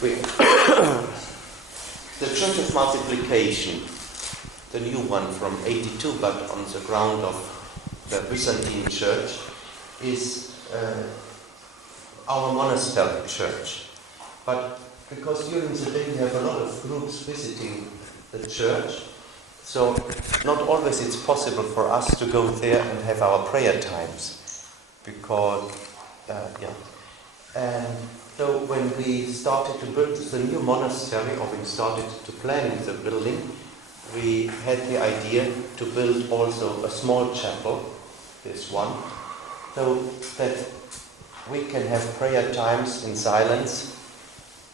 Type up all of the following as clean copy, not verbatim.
The Church of Multiplication, the new one from 82, but on the ground of the Byzantine Church, is our monastery church. But because during the day we have a lot of groups visiting the church, so not always it's possible for us to go there and have our prayer times. Because, And so when we started to build the new monastery, or we started to plan the building, we had the idea to build also a small chapel, this one, so that we can have prayer times in silence,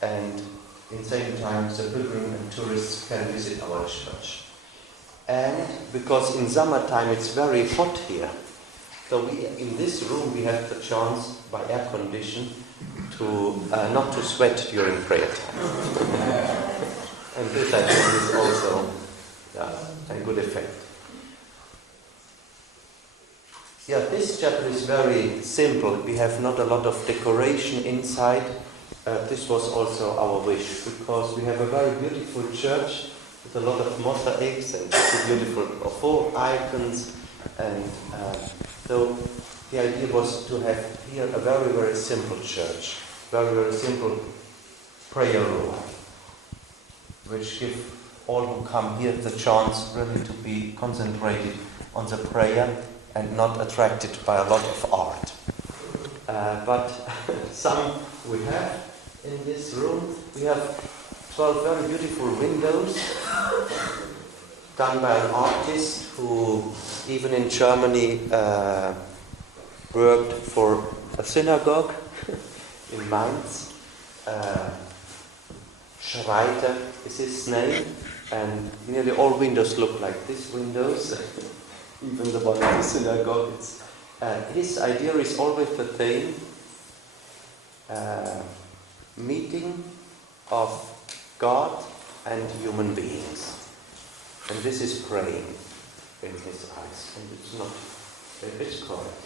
and in the same time the pilgrim and tourists can visit our church. And because in summertime it's very hot here, so in this room we have the chance, by air condition, to not to sweat during prayer time. And this I think is also a good effect. This chapel is very simple. We have not a lot of decoration inside. This was also our wish, because we have a very beautiful church with a lot of mosaics and beautiful four icons, and so the idea was to have here a very, very simple church, very, very simple prayer room, which give all who come here the chance really to be concentrated on the prayer and not attracted by a lot of art. But some we have in this room. We have 12 very beautiful windows done by an artist who, even in Germany, worked for a synagogue in Mainz. Schreiter is his name, and nearly all windows look like these windows, even the one in the synagogue. His idea is always the same, meeting of God and human beings. And this is praying in his eyes, and it's correct.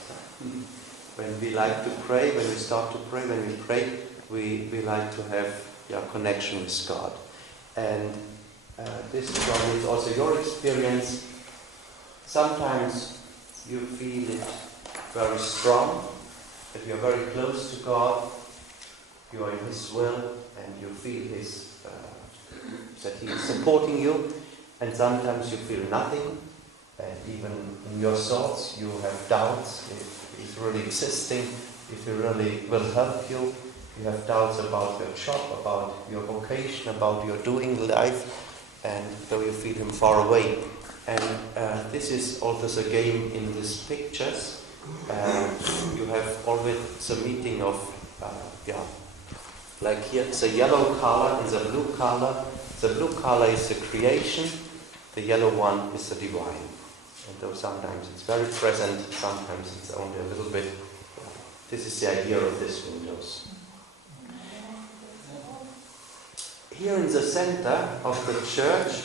When we like to pray, when we start to pray, when we pray, we like to have connection with God. And this probably is also your experience. Sometimes you feel it very strong, that you are very close to God, you are in His will, and you feel that He is supporting you. And sometimes you feel nothing, and even in your thoughts you have doubts if He's really existing, if He really will help you. You have doubts about your job, about your vocation, about your doing life, and though you feel Him far away. And this is also the game in these pictures. You have always the meeting of, like here, the yellow color and the blue color. The blue color is the creation, the yellow one is the divine. And though sometimes it's very present, sometimes it's only a little bit. This is the idea of these windows. Here in the center of the church,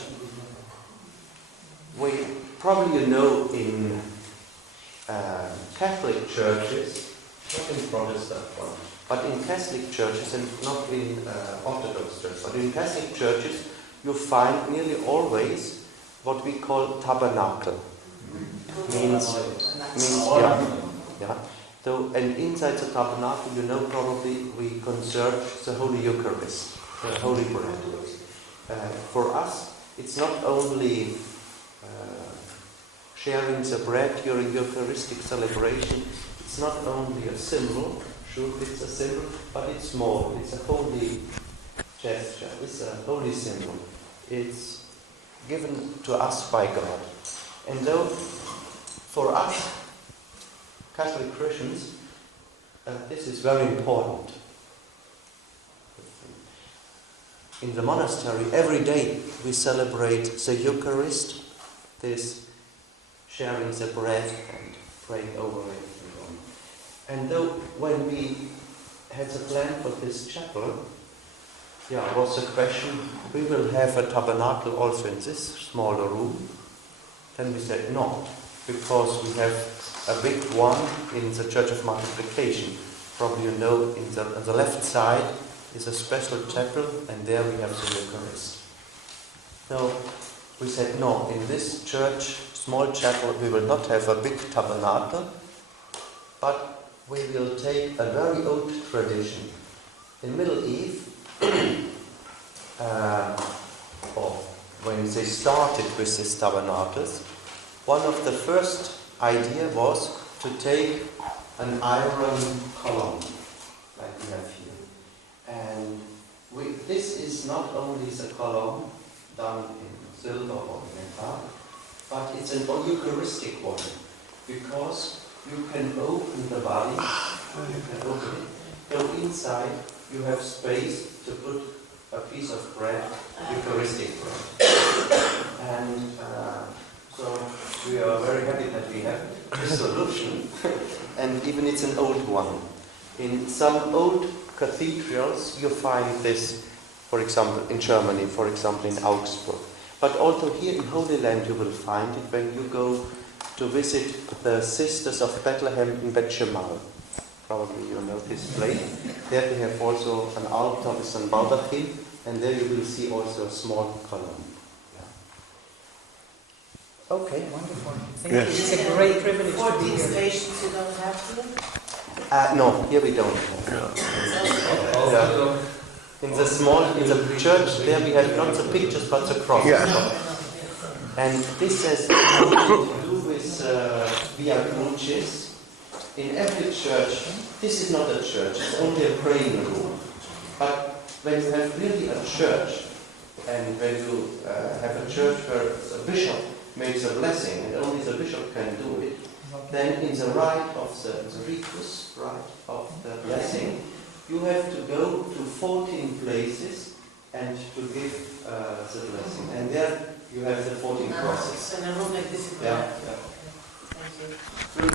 we probably in Catholic churches, not in Protestant ones, but in Catholic churches and not in Orthodox churches, but in Catholic churches you find nearly always what we call tabernacle. Means So, and inside the tabernacle, probably we conserve the Holy Eucharist, the Holy Bread. For us, it's not only sharing the bread during Eucharistic celebration. It's not only a symbol. Sure, it's a symbol, but it's more. It's a holy gesture. It's a holy symbol. It's given to us by God. And though for us, Catholic Christians, this is very important. In the monastery, every day we celebrate the Eucharist, this sharing the bread and praying over it. And though when we had the plan for this chapel, was the question, we will have a tabernacle also in this smaller room. Then we said no, because we have a big one in the Church of Multiplication. Probably on the left side is a special chapel, and there we have the Eucharist. So we said, no, in this church, small chapel, we will not have a big tabernacle, but we will take a very old tradition. In Middle East, or when they started with these tabernacles, one of the first idea was to take an iron column, like we have here. And this is not only the column done in silver or metal, but it's an Eucharistic one, because you can open the body, you can open it, go inside, you have space to put a piece of bread, Eucharistic bread. And so we are very happy that we have this solution, and even it's an old one. In some old cathedrals you find this, for example in Germany, for example in Augsburg. But also here in Holy Land you will find it when you go to visit the Sisters of Bethlehem in Bet Shemal. Probably you know this place. There they have also an altar with an baldachin, and there you will see also a small column. Okay, wonderful. Thank you. It's a great privilege to be here. 14 stations you don't have here? No, here we don't have. Yeah. In the church, there we have not the pictures but the crosses. Yeah. And this has to do with Via Crucis. In every church, this is not a church, it's only a praying room. But when you have really a church, and when you have a church where a bishop makes a blessing, and only the bishop can do it, then in the rite of the rictus, rite of the blessing, you have to go to 14 places and to give the blessing. And there you have the 14 crosses. And a room like this. Yeah. Thank you.